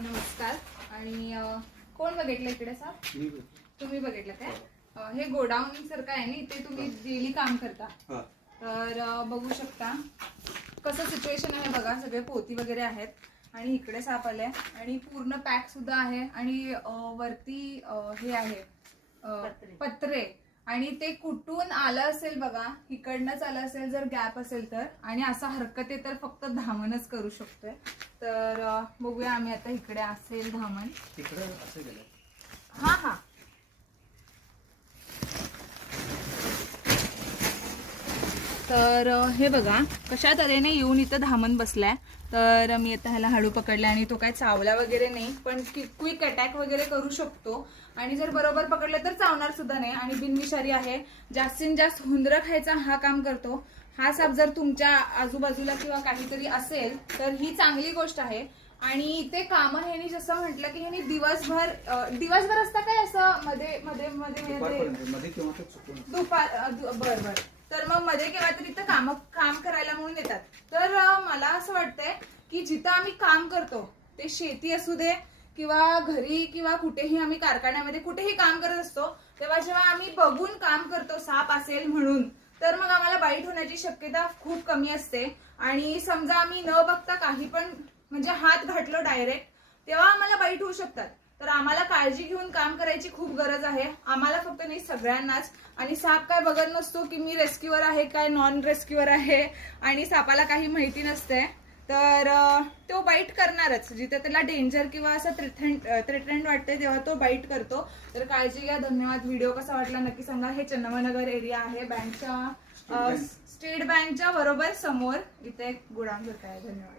नमस्कार. आणि कोण बघितलं इकडे सर? तुम्ही बघितलं काय? हे गोडाऊन सारखं आहे ना, इथे तुम्ही डेली काम करता. तर बघू शकता कसं सिच्युएशन आहे बघा. सगळे पोती वगैरे आहेत आणि इकडे साप आले आणि पूर्ण पॅक सुद्धा आहे आणि वरती हे आहे पत्रे. आणि ते कुठून आलं असेल बघा, इकडनंच आलं असेल जर गॅप असेल तर. आणि असा हरकत आहे तर फक्त धामणच करू शकतोय. तर बघूया आम्ही आता. इकडे असेल धामण. हा. तर हे बघा कशा तऱ्हेने येऊन इथं धामण बसलाय. तर मी आता ह्याला हळू पकडलाय आणि तो काय चावला वगैरे नाही, पण क्विक अटॅक वगैरे करू शकतो. आणि जर बरोबर पकडलं तर चावणार सुद्धा नाही. आणि बिनविषारी आहे. जास्तीत जास्त हुंदरं खायचा हा काम करतो. हा साप जर तुमच्या आजूबाजूला किंवा काहीतरी असेल तर ही चांगली गोष्ट आहे. आणि ते काम ह्यानी जसं म्हटलं की ह्यानी दिवसभर असतं काय असं मध्ये मध्ये मध्ये दुपार बर. तर मग मध्ये केव्हा तरी इथं काम करायला म्हणून येतात. तर मला असं वाटतंय की जिथं आम्ही काम करतो ते शेती असू दे किंवा घरी किंवा कुठेही आम्ही कारखान्यामध्ये कुठेही काम करत असतो, तेव्हा जेव्हा आम्ही बघून काम करतो साप असेल म्हणून, तर मग आम्हाला बाईट होण्याची शक्यता खूप कमी असते. आणि समजा आम्ही न बघता काही पण म्हणजे हात घातलो डायरेक्ट, तेव्हा आम्हाला बाईट होऊ शकतात. तर आम्हाला काळजी घेऊन काम करायची खूप गरज आहे. आम्हाला फक्त नाही, सगळ्यांनाच. आणि साप काय बघत नसतो की मी रेस्क्यूअर आहे काय नॉन रेस्क्यूअर आहे. आणि सापाला काही माहिती नसते. तर तो बाईट करणारच जिथे त्याला डेंजर किंवा असं थ्रेटन वाटते तेव्हा तो बाईट करतो. तर काळजी घ्या. धन्यवाद. व्हिडिओ कसा वाटला नक्की सांगा. हे चन्नमनगर एरिया आहे. बँकच्या स्टेट बँकच्या बरोबर समोर इथे गोडाऊन आहे. धन्यवाद.